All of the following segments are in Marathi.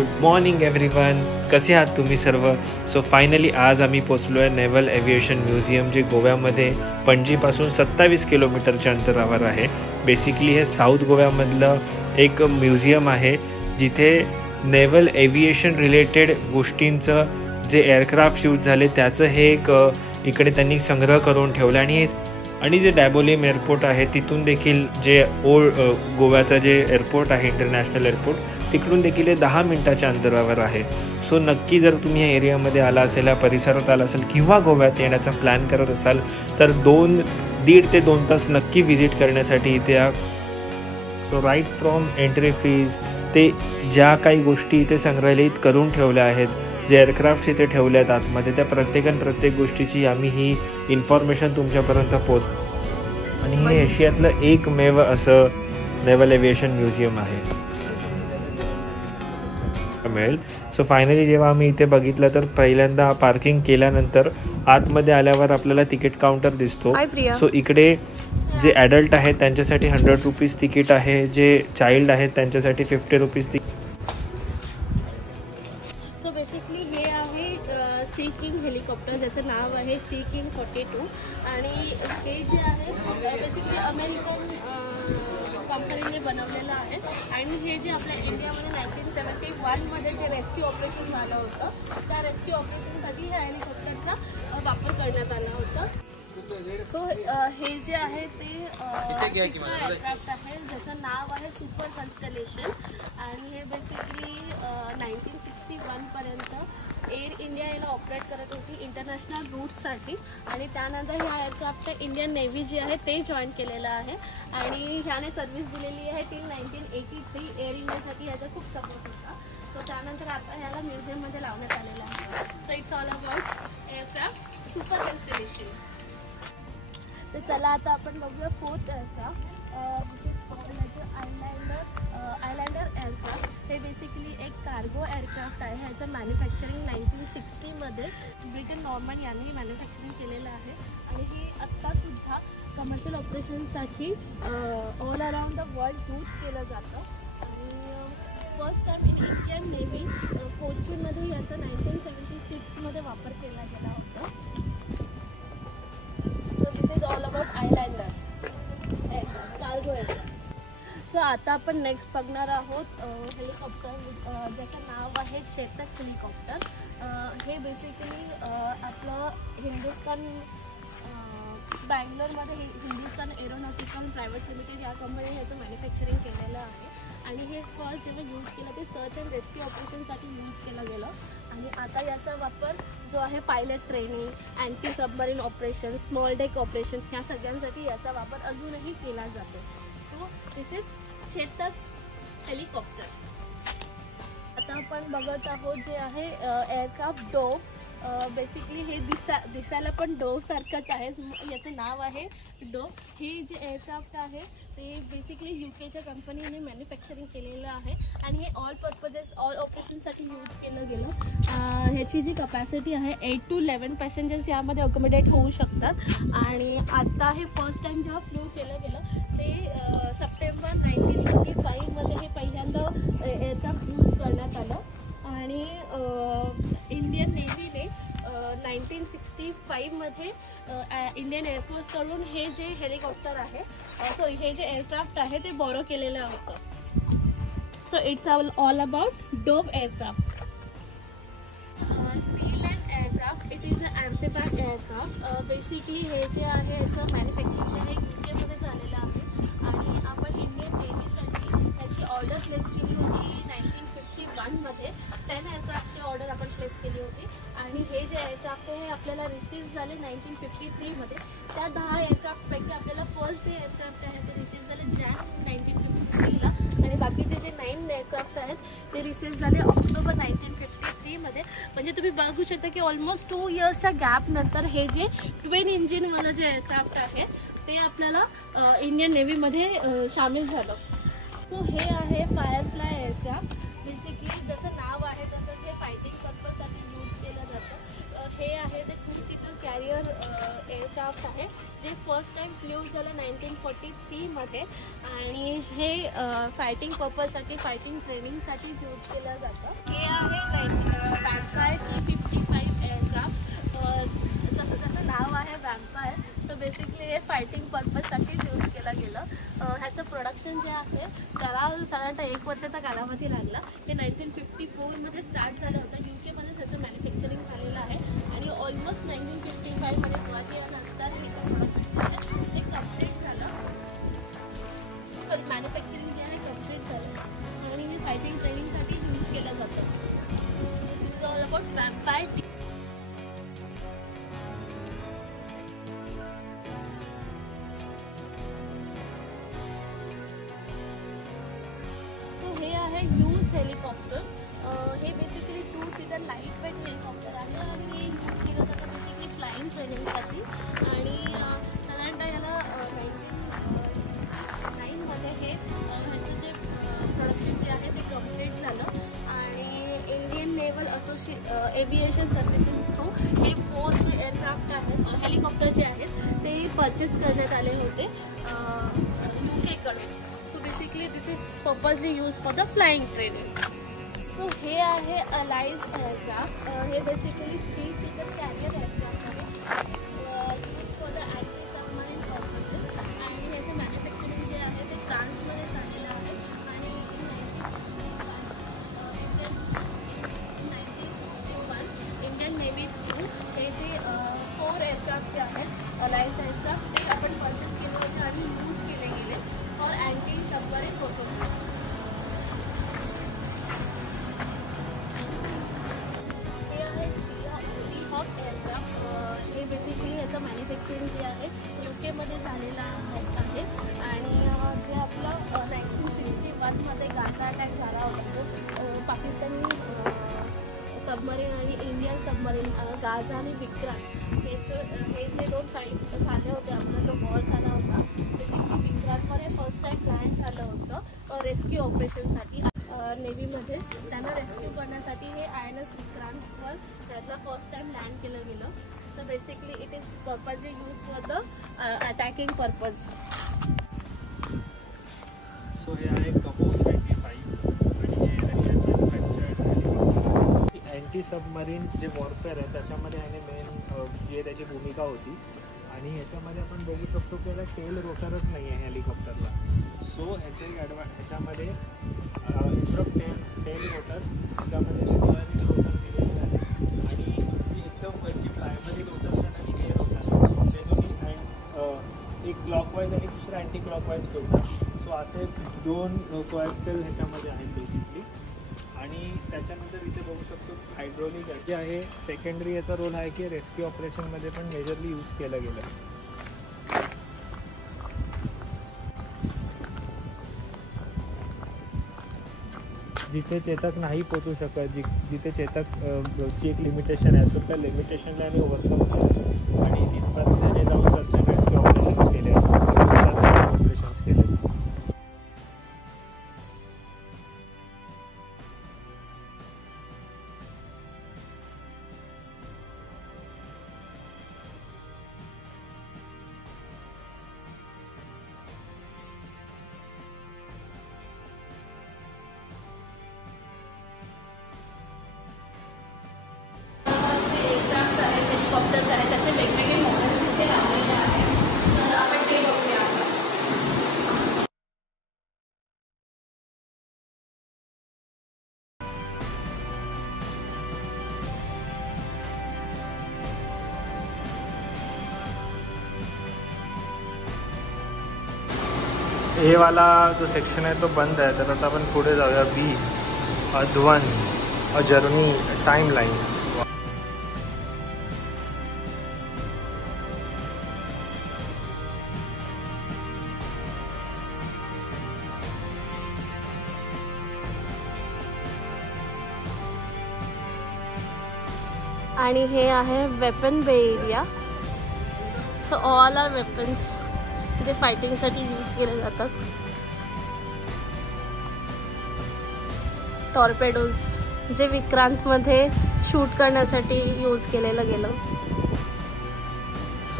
Good morning everyone. कसे आहात तुम्ही सर्व? सो फायनली आज आम्ही पोचलो आहे नेव्हल एव्हिएशन म्युझियम, जे गोव्यामध्ये पणजीपासून 27 किलोमीटरच्या अंतरावर आहे. बेसिकली हे साऊथ गोव्यामधलं एक म्युझियम आहे जिथे नेव्हल एव्हिएशन रिलेटेड गोष्टींचं जे एअरक्राफ्ट यूज झाले त्याचं हे एक इकडे त्यांनी संग्रह करून ठेवलं. आणि जे डॅबोलिम एअरपोर्ट आहे तिथून देखील जे ओल्ड गोव्याचं जे एअरपोर्ट आहे इंटरनॅशनल एअरपोर्ट, तिकडून देखील हे 10 मिनिटाच्या अंतरावर आहे. सो नक्की जर तुम्ही या एरियामध्ये आला असेल, या परिसरात आला असेल किंवा गोव्यात येण्याचा प्लॅन करत असाल तर 1.5 ते 2 तास नक्की व्हिजिट करण्यासाठी इथे या. So right from entry fees ते ज्या काही गोष्टी इथे संग्रहित करून ठेवल्या आहेत, जे एअरक्राफ्ट इथे ठेवले आहेत आतमध्ये, त्या प्रत्येक गोष्टीची आम्ही ही इन्फॉर्मेशन तुमच्यापर्यंत पोहोच. आणि हे एशियातलं एकमेव असं नेव्हल एव्हिएशन म्युझियम आहे मिळेल. सो फायनली जेव्हा आम्ही इथे बघितलं तर पहिल्यांदा पार्किंग केल्यानंतर आतमध्ये आल्यावर आपल्याला तिकीट काउंटर दिसतो. सो इकडे जे ॲडल्ट आहेत त्यांच्यासाठी 100 रुपीज तिकीट आहे, जे चाइल्ड आहेत त्यांच्यासाठी 50 रुपीज तिकीट. सो बेसिकली हे आहे सी किंग हेलिकॉप्टर, ज्याचं नाव आहे सी किंग 42. आणि हे जे आहे बेसिकली अमेरिकन कंपनीने बनवलेलं आहे. आणि हे जे आपल्या इंडियामध्ये 1971मध्ये जे रेस्क्यू ऑपरेशन झालं होतं, त्या रेस्क्यू ऑपरेशनसाठी ह्या हेलिकॉप्टरचा वापर करण्यात आला होता. सो हे जे आहे ते एअरक्राफ्ट आहे ज्याचं नाव आहे सुपर कन्स्टलेशन. आणि हे बेसिकली 1961पर्यंत एअर इंडिया याला ऑपरेट करत होती इंटरनॅशनल रूट्ससाठी. आणि त्यानंतर ह्या एअरक्राफ्ट इंडियन नेव्ही जे आहे ते जॉईन केलेलं आहे. आणि ह्याने सर्व्हिस दिलेली आहे टिल 1983. एअर इंडियासाठी याचा खूप सपोर्ट होता. सो त्यानंतर आता ह्याला म्युझियममध्ये लावण्यात आलेलं आहे. So it's all about aircraft super constellation. तर चला आता आपण बघूया 4th एअरक्राफ्ट, आयलँडर एअरक्राफ्ट. हे बेसिकली एक कार्गो एअरक्राफ्ट आहे. ह्याचं मॅन्युफॅक्चरिंग 1960मध्ये ब्रिटन नॉर्मन यांनी मॅन्युफॅक्चरिंग केलेलं आहे. आणि हे आत्तासुद्धा कमर्शियल ऑपरेशनसाठी all around the world use केलं जातं. आणि first time in Indian navy कोचीमध्ये याचा 1976मध्ये वापर केला गेला होता. So this is all about islander aircraft, cargo aircraft. So आता आपण नेक्स्ट बघणार आहोत हेलिकॉप्टर, ज्याचं नाव आहे चेतक हेलिकॉप्टर. हे बेसिकली आपलं हिंदुस्तान बँगलोरमध्ये हिंदुस्तान एरोनॉटिकल प्रायव्हेट लिमिटेड या कंपनीने ह्याचं मॅन्युफॅक्चरिंग केलेलं आहे. आणि हे फर्स्ट जेव्हा यूज केलं ते सर्च अँड रेस्क्यू ऑपरेशनसाठी यूज केलं गेलं. आणि आता याचा वापर जो आहे pilot training, anti submarine operation, small deck operation ह्या सगळ्यांसाठी याचा वापर अजूनही केला जातो. So this is Chetak helicopter. आता आपण बघत आहोत जे आहे एअरक्राफ्ट डोव. बेसिकली हे दिसायला पण डोवसारखंच आहे. याचं नाव आहे डोव. हे जे एअरक्राफ्ट आहे ते बेसिकली UKच्या कंपनीने मॅन्युफॅक्चरिंग केलेलं आहे. आणि हे ऑल ऑपरेशनसाठी यूज केलं गेलं. ह्याची जी कपॅसिटी आहे 8 to 11 पॅसेंजर्स यामध्ये अकोमोडेट होऊ शकतात. आणि आता हे फर्स्ट टाइम जेव्हा फ्लो केलं गेलं ते सप्टेंबर 1945मध्ये हे पहिल्यांदा एअरक्राफ्ट यूज करण्यात आलं. आणि इंडियन नेव्हीने 1965मध्ये इंडियन एअरफोर्सकडून हे जे हेलिकॉप्टर आहे, हे जे एअरक्राफ्ट आहे ते बोरो केलेलं होतं. So it's all about Dove aircraft. Sealand aircraft, it is a amphibian aircraft. Basically हे जे आहे याचं मॅन्युफॅक्चरिंग हे UKमध्ये झालेलं आहे. आणि आपण इंडियन नेव्हीसाठी त्याची ऑर्डर प्लेस केली होती 1951मध्ये. 10 एअरक्राफ्टची ऑर्डर आपण प्लेस केली होती. आणि हे जे एअरक्राफ्ट आहे हे आपल्याला रिसीव्ह झाले 1953मध्ये. त्या 10 एअरक्राफ्टपैकी आपल्याला फर्स्ट जे एअरक्राफ्ट आहे ते रिसीव्ह झाले जॅन 1953ला. आणि बाकीचे जे 9 एअरक्राफ्ट आहेत ते रिसीव्ह झाले ऑक्टोबर 1953मध्ये. म्हणजे तुम्ही बघू शकता की ऑलमोस्ट 2 इयर्सच्या गॅपनंतर हे जे ट्विन इंजिनवालं जे एअरक्राफ्ट आहे ते आपल्याला इंडियन नेव्हीमध्ये सामील झालं. सो हे आहे फायरफ्लाय एअरक्राफ्ट. बेसिकली जसं नाव आहे तसंच हे फायटिंग पर्पजसाठी यूज केलं जातं. हे आहे ते 2 सीटर कॅरियर एअरक्राफ्ट आहे. जे फर्स्ट टाइम फ्ल्यू झालं 1943 मध्ये आणि हे फायटिंग पर्पजसाठी फायटिंग ट्रेनिंगसाठी यूज केलं जातं. हे आहे वॅम्पायर T-55 एअरक्राफ्ट. जसं त्याचं नाव आहे वॅम्पायर, तर बेसिकली हे फायटिंग पर्पजसाठीच यूज केलं गेलं. ह्याचं प्रोडक्शन जे आहे त्याला साधारणतः 1 वर्षाचा कालावधी लागला. हे 1954 मध्ये स्टार्ट झालं होतं. UK मध्ये त्याचं मॅन्युफॅक्चरिंग झालेलं आहे आणि ऑलमोस्ट 1955 मध्ये नंतर हिचं प्रोडक्शन जे आहे ते कम्प्लीट झालं. तर मॅन्युफॅक्चरिंग जे आहे कम्प्लीट झालं आणि हे फायटिंग ट्रेनिंगसाठी यूज केलं जातं. This is all about vampire. हे आहे यूज हेलिकॉप्टर. हे basically 2 seater light weight helicopter आहे आणि हे यूज केलं जातं बेसिकली फ्लाईंग ट्रेनिंगसाठी. आणि साधारणतः याला 1969 मध्ये हे ह्याचं जे प्रोडक्शन जे आहे ते कम्प्लीट झालं आणि Indian naval aviation services through हे 4 जे एअरक्राफ्ट आहेत हेलिकॉप्टर जे आहेत ते परचेस करण्यात आले होते UK कडून. Basically this is purposely used for the flying training. So हे आहे अलाइज एअरक्राफ्ट. हे बेसिकली 3 सीटर कॅरियर एअरक्राफ्ट आहे use for the anti submarine purposes आणि ह्याचं मॅन्युफॅक्चरिंग जे आहे ते फ्रान्समध्ये झालेलं आहे. आणि 1961 इंडियन नेव्ही थ्रू हे जे 4 एअरक्राफ्ट जे आहेत अलाइज एअरक्राफ्ट ते आपण परचेस केले होते आणि यूज केले गेले फॉर अँटी सबमरीन पर्पजेस. हे आहे सीहॉक एअरक्राफ्ट. हे बेसिकली याचं मॅन्युफॅक्चरिंग जे आहे UK मध्ये झालेलं आहे आणि जे आपलं 1961 मध्ये गाझा अटॅक झाला होता जो पाकिस्तानी सबमरीन आणि इंडियन सबमरीन गाझा आणि विक्रांत हे जे 2 फाईट झाले होते. आपला जो वॉर झाला होता बेसिकली विक्रांतमध्ये फर्स्ट टाइम लँड झालं होतं रेस्क्यू ऑपरेशनसाठी नेव्हीमध्ये. त्यांना रेस्क्यू करण्यासाठी हे INS विक्रांतवर त्यातला फर्स्ट टाइम लँड केलं गेलं. So basically it is purposely use for the attacking purpose. So हे आहे कमो 25 आणि हे रशियन मॅन्युफॅक्चर्ड अँटी सबमरीन जे वॉरफेअर आहे त्याच्यामध्ये ह्याने मेन जी आहे त्याची भूमिका होती. आणि ह्याच्यामध्ये आपण बघू शकतो की याला टेल रोटरच नाही आहे हेलिकॉप्टरला. सो ह्याचे ह्याच्यामध्ये इंस्ट्रॉप टेल रोटर त्यामध्ये रोटर दिलेले आहे आणि जी एकदम वरची प्रायमरी रोटर आणि हे रोटर ते दोन्ही एक क्लॉकवाईज आणि दुसरं अँटी क्लॉकवाईज फिरतात. सो असे 2 कोॲक्सियल ह्याच्यामध्ये आहेत बेसिकली. आणि त्याच्यानंतर इथे बघू शकतो हायड्रोलिक जे आहे सेकंडरी याचा रोल आहे की रेस्क्यू ऑपरेशनमध्ये पण मेजरली यूज केलं गेलं. जिथे चेतक नाही पोचू शकत जिथे चेतकची एक लिमिटेशन आहे सो त्या लिमिटेशनला आणि ओव्हरकम केलं आणि तिथपर्यंत त्याने जाऊन सर्च अँड रेस्क्यू ऑपरेशन्स केले ऑपरेशन्स केले. हेलिकॉप्टर्स आहेत त्याचे वेगवेगळे मॉडेल्स इथे लावलेले आहेत. तर आपण ते बघूया. ए वाला जो सेक्शन आहे तो बंद आहे. तर आता आपण पुढे जाऊया. B अध्वन अ जर्नी टाइम लाईन. आणि हे आहे weapon bay area. So all are weapons जे फायटिंगसाठी यूज केले जातात. टॉर्पेडोज जे विक्रांतमध्ये शूट करण्यासाठी यूज केलेलं गेलं.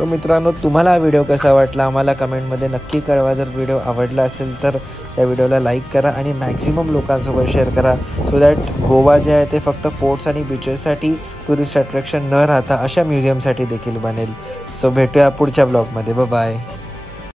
सो मित्रांनो, तुम्हाला हा व्हिडिओ कसा वाटला आम्हाला कमेंटमध्ये नक्की कळवा. जर व्हिडिओ आवडला असेल तर त्या व्हिडिओला लाईक करा आणि मॅक्झिमम लोकांसोबत शेअर करा, सो दॅट गोवा जे आहे ते फक्त फोर्ट्स आणि बीचेससाठी टुरिस्ट अट्रॅक्शन न राहता अशा म्युझियमसाठी देखील बनेल. सो भेटूया पुढच्या ब्लॉगमध्ये. बाय.